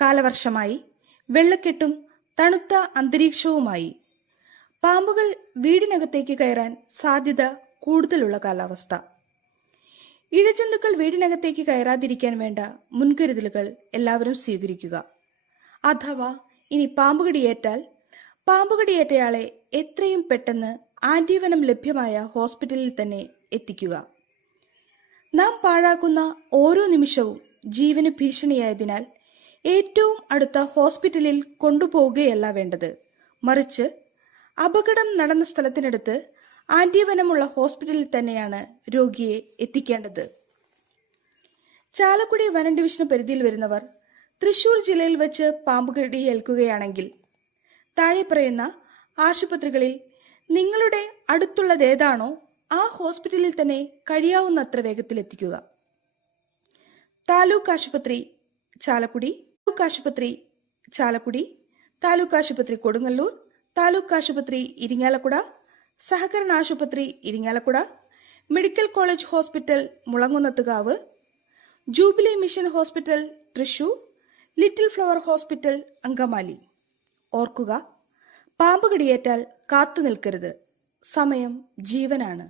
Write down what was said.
കാലവർഷമായി, വെള്ളക്കെട്ടും തണുത്ത അന്തരീക്ഷവുമായി പാമ്പുകൾ വീടിനകത്തേക്ക് കയറാൻ സാധ്യത കൂടുതലുള്ള കാലാവസ്ഥ. ഇഴജന്തുക്കൾ വീടിനകത്തേക്ക് കയറാതിരിക്കാൻ വേണ്ട മുൻകരുതലുകൾ എല്ലാവരും സ്വീകരിക്കുക. അഥവാ ഇനി പാമ്പുകടിയേറ്റാൽ പാമ്പുകടിയേറ്റയാളെ എത്രയും പെട്ടെന്ന് ആന്റിവനം ലഭ്യമായ ഹോസ്പിറ്റലിൽ തന്നെ എത്തിക്കുക. നാം പാഴാക്കുന്ന ഓരോ നിമിഷവും ജീവന് ഭീഷണിയായതിനാൽ ഏറ്റവും അടുത്ത ഹോസ്പിറ്റലിൽ കൊണ്ടുപോവുകയല്ല വേണ്ടത്, മറിച്ച് അപകടം നടന്ന സ്ഥലത്തിനടുത്ത് ആന്റിവനമുള്ള ഹോസ്പിറ്റലിൽ തന്നെയാണ് രോഗിയെ എത്തിക്കേണ്ടത്. ചാലക്കുടി വനം ഡിവിഷന് പരിധിയിൽ വരുന്നവർ തൃശൂർ ജില്ലയിൽ വച്ച് പാമ്പുകടി ഏൽക്കുകയാണെങ്കിൽ താഴെ പറയുന്ന ആശുപത്രികളിൽ നിങ്ങളുടെ അടുത്തുള്ളതേതാണോ ആ ഹോസ്പിറ്റലിൽ തന്നെ കഴിയാവുന്നത്ര വേഗത്തിൽ എത്തിക്കുക. താലൂക്ക് ആശുപത്രി ചാലക്കുടി, താലൂക്ക് ആശുപത്രി ചാലക്കുടി, താലൂക്ക് ആശുപത്രി കൊടുങ്ങല്ലൂർ, താലൂക്ക് ആശുപത്രി ഇരിങ്ങാലക്കുട, സഹകരണ ആശുപത്രി Irinjalakuda, medical college hospital Mulamkunnathukavu, jubilee mission hospital Thrissur, little flower hospital Angamaly. ഓർക്കുക, പാമ്പ് കടിയേറ്റാൽ കാത്തു നിൽക്കരുത്. സമയം ജീവനാണ്.